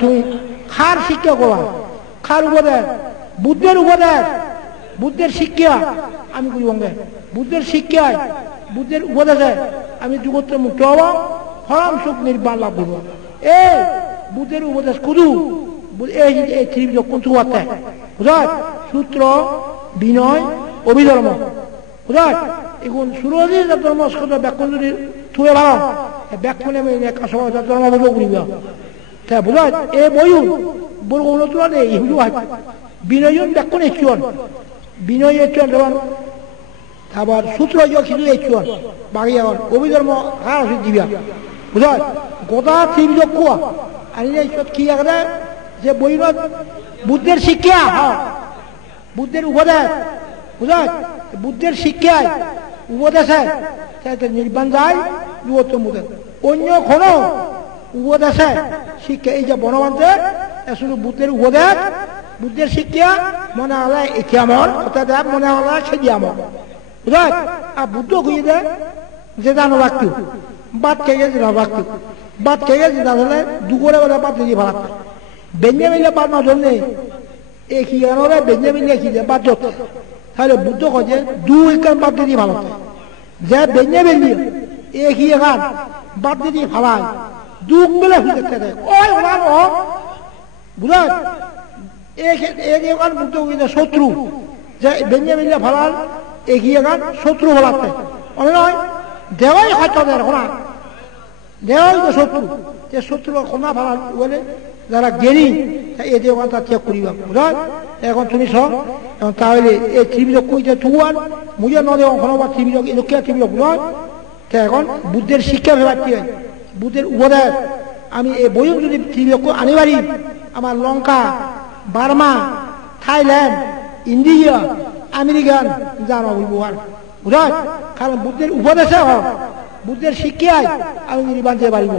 তুমি খার শিক্ষা করবা খার উপদেশ বুদ্ধের উপদেশ বুদ্ধের শিক্ষা আমি করি অঙ্গে বুদ্ধের শিক্ষায় বুদ্ধের উপদেশে আমি যুগত্র মুক্ত হব পরম সুখ নির্বাণ লাভ করব এই বুদ্ধের উপদেশ কুদু এই ত্রিবিধ কুন্তু আছে বুঝায় সূত্র বিনয় অভিধর্ম বুঝায় এখন সুরজি ধর্ম ব্যাকুণ যদি থুয়ে ভালো ব্যাকুণে ধর্ম বুঝবো করিব তাই বুঝায় এ বইন বলব নতুন ইহুদু বিনয়ন ব্যাকুণ একজন বিনয় একজন যেমন আবার সূত্র কিছু একজন বাকি এখন অভিধর্ম হার দিবা বুঝায় গোটা ত্রিবিধ কুয়া আনি কি একটা যে বইন বুদ্ধের শিক্ষা বুদ্ধের উপদেশ বুঝায় বুদ্ধের শিক্ষায় উপদেশে নির্বাণ যায় যুগোত্তম বুদ্ধের অন্য কোন উপদেশে শিক্ষা এই যে বনবান্তে শুধু বুদ্ধের উপদেশ বুদ্ধের শিক্ষা মনে হলে এটি আমার কথা দেখ মনে হলে সেটি আমার বুঝায় আর বুদ্ধ খুঁজে দেয় যে জানো রাখত বাদ খেয়ে যে রাখত বাদ খেয়ে যে হলে দুপুরে বেলা বাদ দিয়ে ভাড়া বেঞ্জে মিলে বাদ না জন্যে একই বেঞ্জে মিলে কি দেয় বাদ যত তাহলে বুদ্ধ কছে দুই কান বাদ দিয়ে ভালো যে বেঞ্জে বেঞ্জে একই গান বাদ দিয়ে ভালাই দুঃখ বেলে দেখতে দেয় ওই ওনার বুঝলেন এক গান বুদ্ধ শত্রু যে বেঞ্জে মিলে ভালাল একই গান শত্রু ভালাতে মনে নয় দেওয়াই হয়তো দেয় ওনা দেওয়াই তো শত্রু যে শত্রু ক্ষমা ভালাল বলে যারা জ্ঞানী এই যে ওখানটা ত্যাগ করিবা বুঝলেন এখন তুমি সব তাহলে এই ত্রিবিধ কইতে তুয়ান মুজে নদে অখনবা ত্রিবিধ লক্ষ্যা ত্রিবিধ বুঝলেন এখন বুদ্ধের শিক্ষা ভেবাচ্ছি বুদ্ধের উপদেশ আমি এই বইও যদি ত্রিবিধ আনি পারি আমার লঙ্কা বার্মা থাইল্যান্ড ইন্ডিয়া আমেরিকান জানা বলবো আর বুঝলেন কারণ বুদ্ধের উপদেশে হোক বুদ্ধের শিক্ষায় আমি নির্বাণ দিতে পারিব